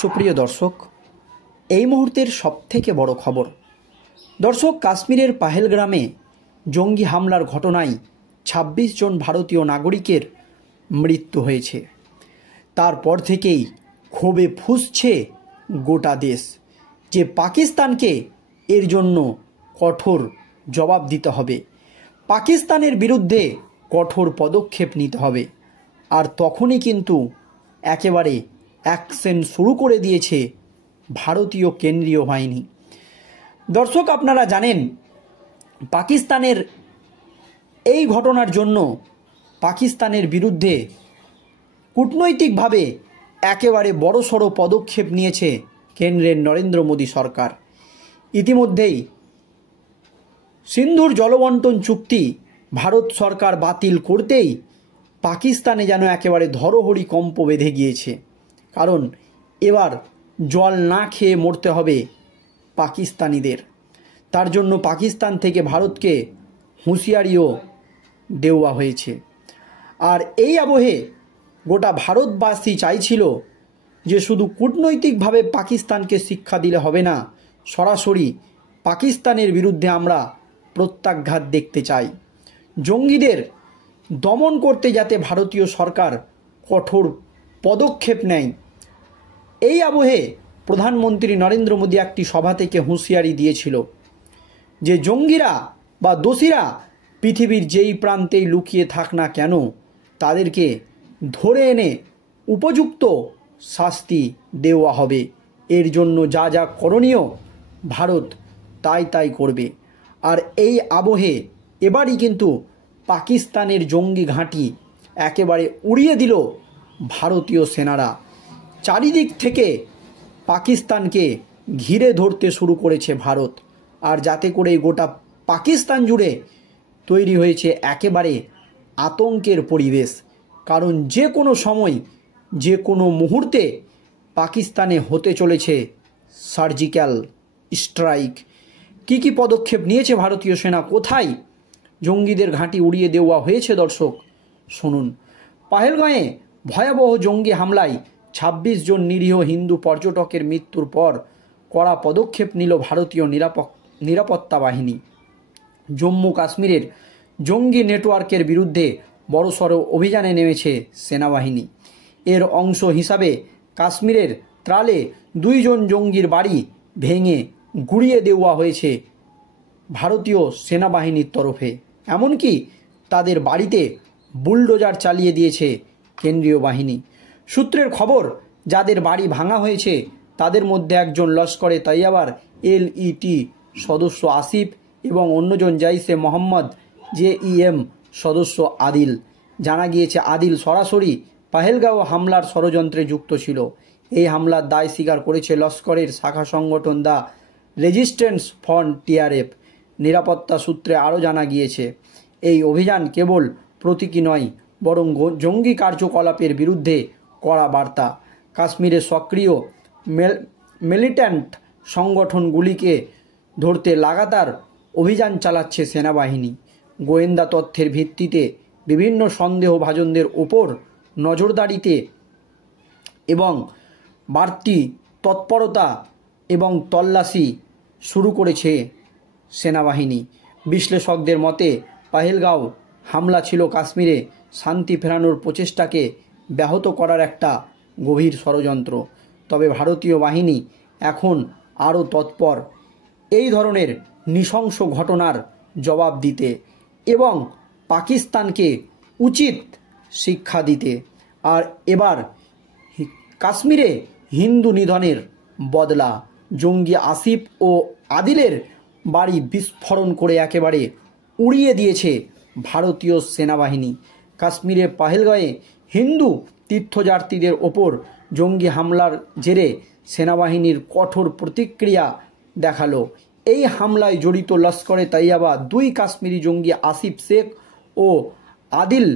সুপ্রিয় দর্শক, এই মুহূর্তের সবথেকে বড় খবর। দর্শক, কাশ্মীরের পাহেলগ্রামে জঙ্গি হামলার ঘটনায় ২৬ জন ভারতীয় নাগরিকের মৃত্যু হয়েছে। তারপর থেকেই ক্ষোভে ফুঁসছে গোটা দেশ যে পাকিস্তানকে এর জন্য কঠোর জবাব দিতে হবে, পাকিস্তানের বিরুদ্ধে কঠোর পদক্ষেপ নিতে হবে। আর তখনই কিন্তু একেবারে অ্যাকশন শুরু করে দিয়েছে ভারতীয় কেন্দ্রীয় বাহিনী। দর্শক, আপনারা জানেন পাকিস্তানের এই ঘটনার জন্য পাকিস্তানের বিরুদ্ধে কূটনৈতিকভাবে একেবারে বড়সড় পদক্ষেপ নিয়েছে কেন্দ্রের নরেন্দ্র মোদী সরকার। ইতিমধ্যেই সিন্ধুর জলবন্টন চুক্তি ভারত সরকার বাতিল করতেই পাকিস্তানে যেন একেবারে ধরহরি কম্প বেঁধে গিয়েছে। কারণ এবার জল না খেয়ে মরতে হবে পাকিস্তানিদের। তার জন্য পাকিস্তান থেকে ভারতকে হুঁশিয়ারিও দেওয়া হয়েছে। আর এই আবহে গোটা ভারতবাসী চাইছিল যে শুধু কূটনৈতিকভাবে পাকিস্তানকে শিক্ষা দিলে হবে না, সরাসরি পাকিস্তানের বিরুদ্ধে আমরা প্রত্যাঘাত দেখতে চাই। জঙ্গিদের দমন করতে যাতে ভারতীয় সরকার কঠোর পদক্ষেপ নেয়, এই আবহে প্রধানমন্ত্রী নরেন্দ্র মোদী একটি সভা থেকে হুঁশিয়ারি দিয়েছিল যে জঙ্গিরা বা দোষীরা পৃথিবীর যেই প্রান্তেই লুকিয়ে থাক না কেন, তাদেরকে ধরে এনে উপযুক্ত শাস্তি দেওয়া হবে। এর জন্য যা যা করণীয় ভারত তাই করবে। আর এই আবহে এবারই কিন্তু পাকিস্তানের জঙ্গি ঘাঁটি একেবারে উড়িয়ে দিল ভারতীয় সেনারা। চারিদিক থেকে পাকিস্তানকে ঘিরে ধরতে শুরু করেছে ভারত। আর যাতে করে গোটা পাকিস্তান জুড়ে তৈরি হয়েছে একেবারে আতঙ্কের পরিবেশ। কারণ যে কোনো সময়, যে কোনো মুহূর্তে পাকিস্তানে হতে চলেছে সার্জিক্যাল স্ট্রাইক। কি পদক্ষেপ নিয়েছে ভারতীয় সেনা, কোথায় জঙ্গিদের ঘাঁটি উড়িয়ে দেওয়া হয়েছে দর্শক শুনুন। পাহেলগাঁয়ে ভয়াবহ জঙ্গি হামলায় ২৬ জন নিরীহ হিন্দু পর্যটকের মৃত্যুর পর কড়া পদক্ষেপ নিল ভারতীয় নিরাপত্তা বাহিনী। জম্মু কাশ্মীরের জঙ্গি নেটওয়ার্কের বিরুদ্ধে বড়সড় অভিযানে নেমেছে সেনাবাহিনী। এর অংশ হিসাবে কাশ্মীরের ত্রালে ২ জন জঙ্গির বাড়ি ভেঙে গুঁড়িয়ে দেওয়া হয়েছে ভারতীয় সেনাবাহিনীর তরফে। এমনকি তাদের বাড়িতে বুলডোজার চালিয়ে দিয়েছে কেন্দ্রীয় বাহিনী। সূত্রের খবর, যাদের বাড়ি ভাঙা হয়েছে তাদের মধ্যে একজন লস্করে তৈয়বার LET সদস্য আসিফ এবং অন্যজন জৈশে মোহাম্মদ JEM সদস্য আদিল। জানা গিয়েছে আদিল সরাসরি পাহেলগাঁও হামলার ষড়যন্ত্রে যুক্ত ছিল। এই হামলার দায় স্বীকার করেছে লস্করের শাখা সংগঠন দ্য রেজিস্ট্যান্স ফ্রন্ট TRF। নিরাপত্তা সূত্রে আরও জানা গিয়েছে এই অভিযান কেবল প্রতীকী নয়, বরং জঙ্গি কার্যকলাপের বিরুদ্ধে কড়া বার্তা। কাশ্মীরে সক্রিয় মিলিট্যান্ট সংগঠনগুলিকে ধরতে লাগাতার অভিযান চালাচ্ছে সেনাবাহিনী। গোয়েন্দা তথ্যের ভিত্তিতে বিভিন্ন সন্দেহভাজনদের ওপর নজরদারিতে এবং বাড়তি তৎপরতা এবং তল্লাশি শুরু করেছে সেনাবাহিনী। বিশ্লেষকদের মতে পাহেলগাঁও হামলা ছিল কাশ্মীরে শান্তি ফেরানোর প্রচেষ্টাকে ব্যাহত করার একটা গভীর ষড়যন্ত্র। তবে ভারতীয় বাহিনী এখন আরও তৎপর এই ধরনের নৃশংস ঘটনার জবাব দিতে এবং পাকিস্তানকে উচিত শিক্ষা দিতে। আর এবার কাশ্মীরে হিন্দু নিধনের বদলা। জঙ্গি আসিফ ও আদিলের বাড়ি বিস্ফোরণ করে একেবারে উড়িয়ে দিয়েছে ভারতীয় সেনাবাহিনী। কাশ্মীরে পাহেলগাঁয়ে হিন্দু তীর্থযাত্রীদের ওপর জঙ্গি হামলার জেরে সেনাবাহিনীর কঠোর প্রতিক্রিয়া দেখালো। এই হামলায় জড়িত লস্করে তৈয়বা 2 কাশ্মীরি জঙ্গি আসিফ শেখ ও আদিল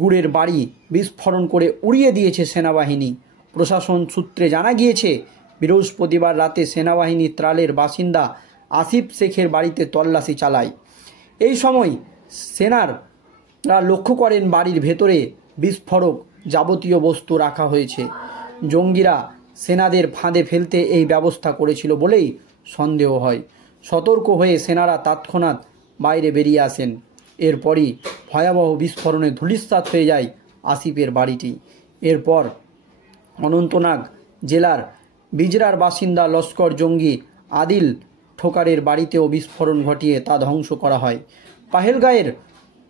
গুড়ের বাড়ি বিস্ফোরণ করে উড়িয়ে দিয়েছে সেনাবাহিনী। প্রশাসন সূত্রে জানা গিয়েছে বৃহস্পতিবার রাতে সেনাবাহিনী ত্রালের বাসিন্দা আসিফ শেখের বাড়িতে তল্লাশি চালায়। এই সময় সেনারা লক্ষ্য করেন বাড়ির ভেতরে বিস্ফোরক যাবতীয় বস্তু রাখা হয়েছে। জঙ্গিরা সেনাদের ফাঁদে ফেলতে এই ব্যবস্থা করেছিল বলেই সন্দেহ হয়। সতর্ক হয়ে সেনারা তৎক্ষণাৎ বাইরে বেরিয়ে আসেন। এরপরই ভয়াবহ বিস্ফোরণে ধূলিসাৎ হয়ে যায় আসিফের বাড়িটি। এরপর অনন্তনাগ জেলার বিজরার বাসিন্দা লস্কর জঙ্গি আদিল ঠোকারের বাড়িতেও বিস্ফোরণ ঘটিয়ে তা ধ্বংস করা হয়। পাহেলগাঁয়ের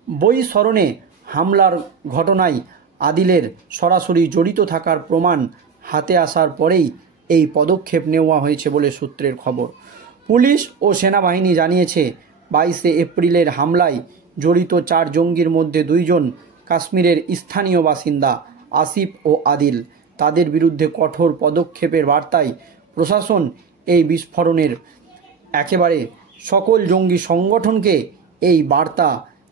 বৈস্মরণে হামলার ঘটনায় আদিলের সরাসরি জড়িত থাকার প্রমাণ হাতে আসার পরেই এই পদক্ষেপ নেওয়া হয়েছে বলে সূত্রের খবর। পুলিশ ও সেনাবাহিনী জানিয়েছে 22 এপ্রিলের হামলায় জড়িত 4 জঙ্গির মধ্যে 2 জন কাশ্মীরের স্থানীয় বাসিন্দা আসিফ ও আদিল। তাদের বিরুদ্ধে কঠোর পদক্ষেপের বার্তায় প্রশাসন এই বিস্ফোরণের একেবারে সকল জঙ্গি সংগঠনকে এই বার্তা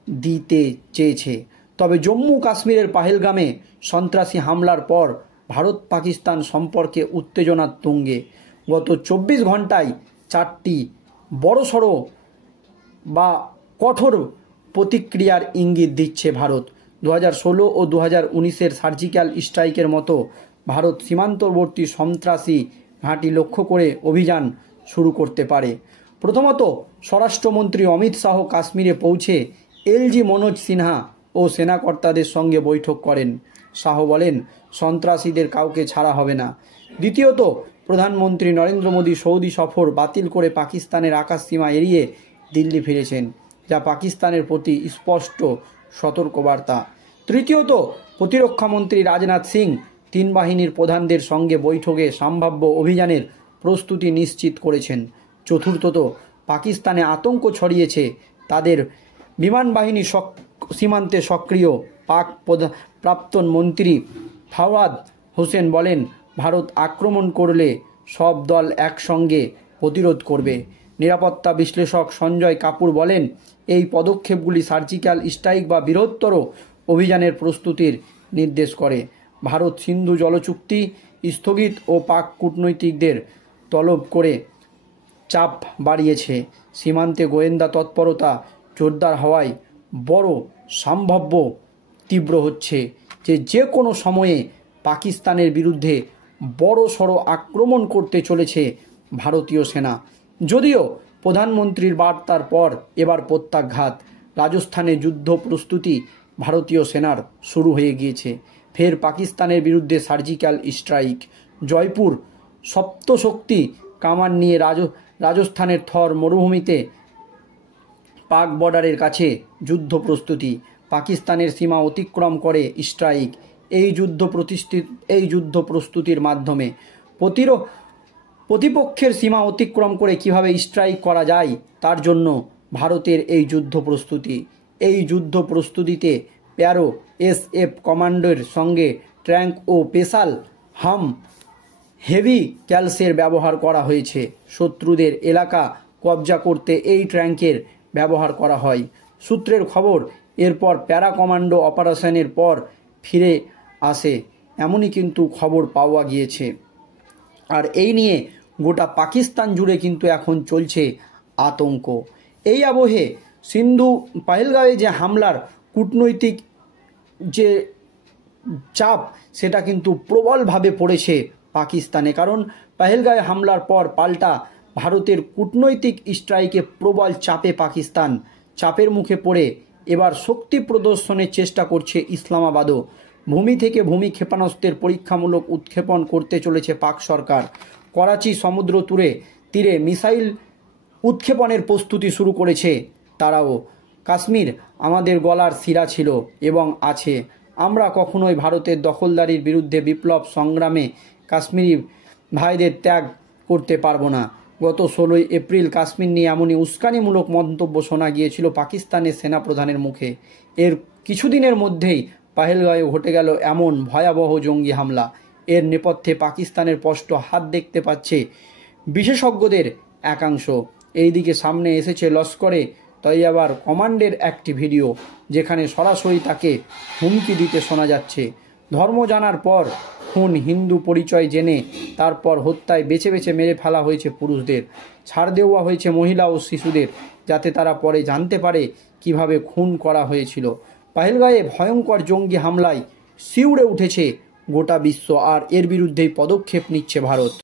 দিতে চেয়েছে। তবে জম্মু কাশ্মীরের পাহেলগামে সন্ত্রাসী হামলার পর ভারত পাকিস্তান সম্পর্কে উত্তেজনার তুঙ্গে। গত 24 ঘন্টায় 4টি বড়সড় বা কঠোর প্রতিক্রিয়ার ইঙ্গিত দিচ্ছে ভারত। 2016 ও 2019-এর সার্জিক্যাল স্ট্রাইকের মতো ভারত সীমান্তবর্তী সন্ত্রাসী ঘাঁটি লক্ষ্য করে অভিযান শুরু করতে পারে। প্রথমত, স্বরাষ্ট্রমন্ত্রী অমিত শাহ কাশ্মীরে পৌঁছে এলজি মনোজ সিনহা ও সেনাকর্তাদের সঙ্গে বৈঠক করেন। শাহ বলেন, সন্ত্রাসীদের কাউকে ছাড়া হবে না। দ্বিতীয়ত, প্রধানমন্ত্রী নরেন্দ্র মোদী সৌদি সফর বাতিল করে পাকিস্তানের আকাশসীমা এড়িয়ে দিল্লি ফিরেছেন, যা পাকিস্তানের প্রতি স্পষ্ট সতর্কবার্তা। তৃতীয়ত, প্রতিরক্ষামন্ত্রী রাজনাথ সিং 3 বাহিনীর প্রধানদের সঙ্গে বৈঠকে সম্ভাব্য অভিযানের প্রস্তুতি নিশ্চিত করেছেন। চতুর্থত, পাকিস্তানে আতঙ্ক ছড়িয়েছে, তাদের বিমান বাহিনী সীমান্তে সক্রিয়। পাক প্রাক্তন মন্ত্রী ফাওয়াদ হোসেন বলেন, ভারত আক্রমণ করলে সব দল একসঙ্গে প্রতিরোধ করবে। নিরাপত্তা বিশ্লেষক সঞ্জয় কাপুর বলেন, এই পদক্ষেপগুলি সার্জিক্যাল স্ট্রাইক বা বৃহত্তর অভিযানের প্রস্তুতির নির্দেশ করে। ভারত সিন্ধু জলচুক্তি স্থগিত ও পাক কূটনৈতিকদের তলব করে চাপ বাড়িয়েছে। সীমান্তে গোয়েন্দা তৎপরতা জোরদার হওয়ায় বড় সম্ভাব্য তীব্র হচ্ছে যে কোনো সময়ে পাকিস্তানের বিরুদ্ধে বড়সড় আক্রমণ করতে চলেছে ভারতীয় সেনা। যদিও প্রধানমন্ত্রীর বার্তার পর এবার প্রত্যাঘাত। রাজস্থানে যুদ্ধ প্রস্তুতি ভারতীয় সেনার শুরু হয়ে গিয়েছে। ফের পাকিস্তানের বিরুদ্ধে সার্জিক্যাল স্ট্রাইক। জয়পুর সপ্তশক্তি কামান নিয়ে রাজস্থানের থর মরুভূমিতে পাক বর্ডারের কাছে যুদ্ধ প্রস্তুতি। পাকিস্তানের সীমা অতিক্রম করে স্ট্রাইক। এই যুদ্ধ প্রস্তুতির মাধ্যমে প্রতিপক্ষের সীমা অতিক্রম করে কিভাবে স্ট্রাইক করা যায় তার জন্য ভারতের এই যুদ্ধ প্রস্তুতি। এই যুদ্ধ প্রস্তুতিতে প্যারো SF কমান্ডোর সঙ্গে ট্যাঙ্ক ও স্পেশাল হাম হেভি ক্যালসের ব্যবহার করা হয়েছে। শত্রুদের এলাকা কবজা করতে এই ট্যাঙ্কের ব্যবহার করা হয়। সূত্রের খবর, এরপর প্যারা কমান্ডো অপারেশনের পর ফিরে আসে, এমনই কিন্তু খবর পাওয়া গিয়েছে। আর এই নিয়ে গোটা পাকিস্তান জুড়ে কিন্তু এখন চলছে আতঙ্ক। এই আবহে পাহেলগাঁওয়ে যে হামলার কূটনৈতিক যে চাপ সেটা কিন্তু প্রবলভাবে পড়েছে পাকিস্তানে। কারণ পাহেলগাঁওয়ে হামলার পর পাল্টা ভারতের কূটনৈতিক স্ট্রাইকে প্রবল চাপে পাকিস্তান। চাপের মুখে পড়ে এবার শক্তি প্রদর্শনের চেষ্টা করছে ইসলামাবাদও। ভূমি থেকে ভূমি ক্ষেপণাস্ত্রের পরীক্ষামূলক উৎক্ষেপণ করতে চলেছে পাক সরকার। করাচি সমুদ্র তীরে মিসাইল উৎক্ষেপণের প্রস্তুতি শুরু করেছে তারাও। কাশ্মীর আমাদের গলার শিরা ছিল এবং আছে। আমরা কখনোই ভারতের দখলদারির বিরুদ্ধে বিপ্লব সংগ্রামে কাশ্মীরি ভাইদের ত্যাগ করতে পারবো না। গত 16 এপ্রিল কাশ্মীর নিয়ে এমনই উস্কানিমূলক মন্তব্য শোনা গিয়েছিল পাকিস্তানের সেনাপ্রধানের মুখে। এর কিছুদিনের মধ্যেই পাহেলগাঁওয়ে ঘটে গেল এমন ভয়াবহ জঙ্গি হামলা। এর নেপথ্যে পাকিস্তানের স্পষ্ট হাত দেখতে পাচ্ছে বিশেষজ্ঞদের একাংশ। এইদিকে সামনে এসেছে লস্করে তৈয়বার কমান্ডের একটি ভিডিও, যেখানে সরাসরি তাকে হুমকি দিতে শোনা যাচ্ছে। ধর্ম জানার পর খুন, হিন্দু পরিচয় জেনে তারপর হত্যায় বেছে বেছে মেরে ফেলা হয়েছে পুরুষদের। ছাড় দেওয়া হয়েছে মহিলা ও শিশুদের, যাতে তারা পরে জানতে পারে কিভাবে খুন করা হয়েছিল। পাহেলগাঁওয়ে ভয়ঙ্কর জঙ্গি হামলায় শিউরে উঠেছে গোটা বিশ্ব, আর এর বিরুদ্ধেই পদক্ষেপ নিচ্ছে ভারত।